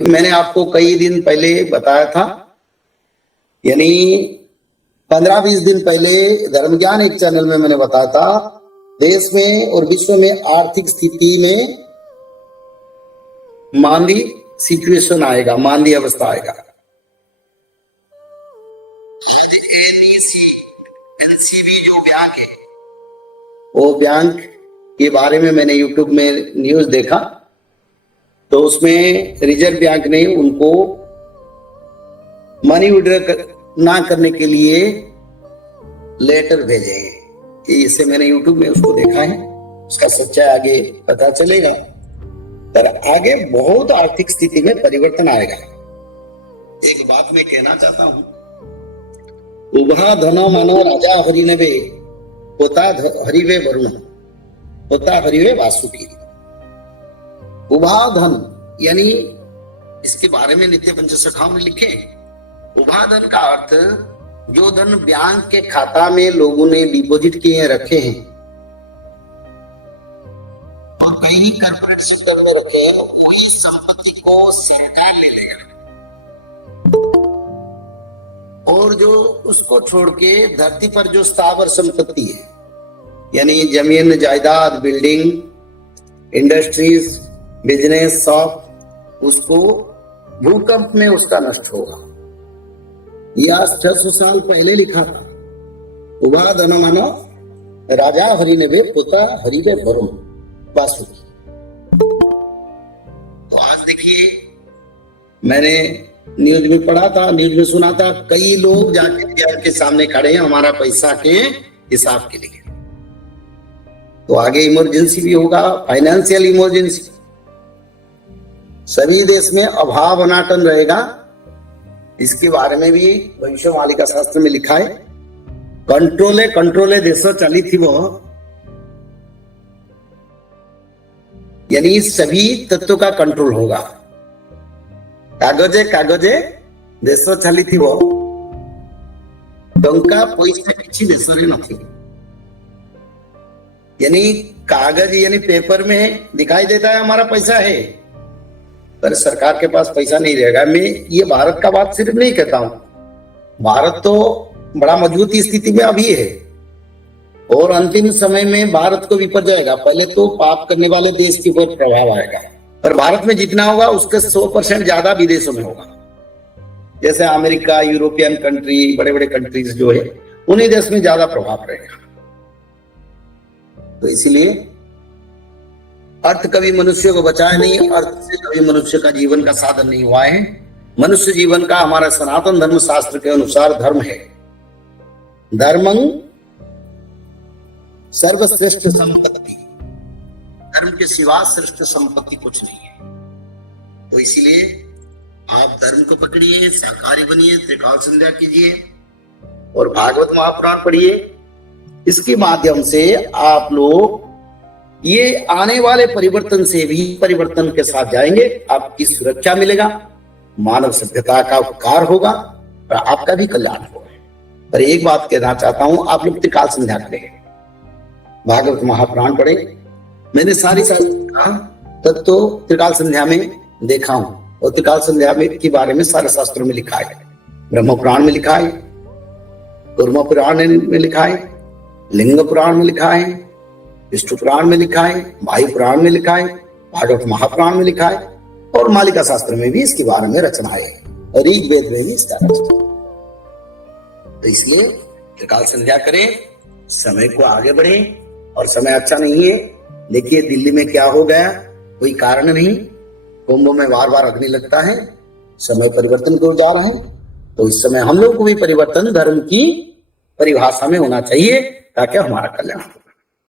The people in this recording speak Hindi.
मैंने आपको कई दिन पहले बताया था, यानी 15-20 दिन पहले धर्म ज्ञान एक चैनल में मैंने बताया था, देश में और विश्व में आर्थिक स्थिति में मांदी सिचुएशन आएगा, मांदी अवस्था आएगा। एनसीबी जो बैंक है, वो बैंक के बारे में मैंने यूट्यूब में न्यूज देखा, तो उसमें रिजर्व बैंक ने उनको मनी विड्रॉ ना करने के लिए लेटर भेजे हैं। इससे मैंने यूट्यूब में उसको देखा है, उसका सच्चाई आगे पता चलेगा। पर आगे बहुत आर्थिक स्थिति में परिवर्तन आएगा। एक बात मैं कहना चाहता हूं, उभा धनो मानो राजा हरिनवे पोता हरिवे वरुण पोता हरिवे वासुकी। उभा धन यानी इसके बारे में नित्य पंचसखाओं में लिखे, उभा धन का अर्थ जो धन बैंक के खाता में लोगों ने डिपॉजिट किए रखे हैं और कहीं कॉर्पोरेट सेक्टर में रखे हैं, वो इस संपत्ति को सरकार ले लेगा। और जो उसको छोड़ के धरती पर जो स्थावर संपत्ति है, यानी जमीन जायदाद, बिल्डिंग, इंडस्ट्रीज, बिजनेस, शॉप, उसको भूकंप में उसका नष्ट होगा। यह 600 साल पहले लिखा था। उभा धनो मानो राजा हरिनवे पोता हरिवे वरुण वासुकी। तो आज देखिए, मैंने न्यूज में पढ़ा था, न्यूज में सुना था, कई लोग जाके बैंक के सामने खड़े हैं हमारा पैसा के हिसाब के लिए। तो आगे इमरजेंसी भी होगा, फाइनेंशियल इमरजेंसी, सभी देश में अभाव अनाटन रहेगा। इसके बारे में भी भविष्यवाणी का शास्त्र में लिखा है। कंट्रोले देश चली थी वो, यानी सभी तत्वों का कंट्रोल होगा। कागजे देश चली थी वो, टंका पैसा किसी देश नहीं, यानी कागज यानी पेपर में दिखाई देता है हमारा पैसा है, पर सरकार के पास पैसा नहीं रहेगा। मैं ये भारत का बात सिर्फ नहीं कहता हूं, भारत तो बड़ा मजबूत स्थिति में अभी है और अंतिम समय में भारत को विपद जाएगा। पहले तो पाप करने वाले देश के ऊपर प्रभाव आएगा, पर भारत में जितना होगा उसके 100% ज्यादा विदेशों में होगा। जैसे अमेरिका, यूरोपियन कंट्री, बड़े बड़े कंट्रीज जो है, उन्हीं देश में ज्यादा प्रभाव रहेगा। तो इसीलिए अर्थ कभी मनुष्य को बचाया नहीं, अर्थ से कभी मनुष्य का जीवन का साधन नहीं हुआ है। मनुष्य जीवन का हमारा सनातन धर्म शास्त्र के अनुसार धर्म है, धर्मं सर्वश्रेष्ठ संपत्ति, धर्म के सिवा श्रेष्ठ संपत्ति कुछ नहीं है। तो इसीलिए आप धर्म को पकड़िए, शाकाहारी बनिए, त्रिकाल संध्या कीजिए और भागवत महापुराण पढ़िए। इसके माध्यम से आप लोग ये आने वाले परिवर्तन से भी परिवर्तन के साथ जाएंगे। आपकी सुरक्षा मिलेगा, मानव सभ्यता का उपकार होगा और आपका भी कल्याण होगा। पर एक बात कहना चाहता हूं, आप लोग त्रिकाल संध्या करें, भागवत महापुराण पढ़े। मैंने सारी तत्व तो त्रिकाल संध्या में देखा हूं और त्रिकाल संध्या में के बारे में सारे शास्त्रों में लिखा है। ब्रह्म पुराण में लिखा है, कूर्म पुराण में लिखा है, लिंग पुराण में लिखा है, विष्णु पुराण में लिखा है, वायु पुराण में लिखा है, भागवत महापुराण में लिखा है और मालिका शास्त्र में भी इसके बारे में रचना है और ऋग्वेद में भी इसका रचना। तो इसलिए त्रिकाल संध्या करें, समय को आगे बढ़े। और समय अच्छा नहीं है, देखिए दिल्ली में क्या हो गया, कोई कारण नहीं, कुंभ में बार बार अग्नि लगता है, समय परिवर्तन को जा रहे हैं। तो इस समय हम लोग को भी परिवर्तन धर्म की परिभाषा में होना चाहिए ताकि हमारा कल्याण हो।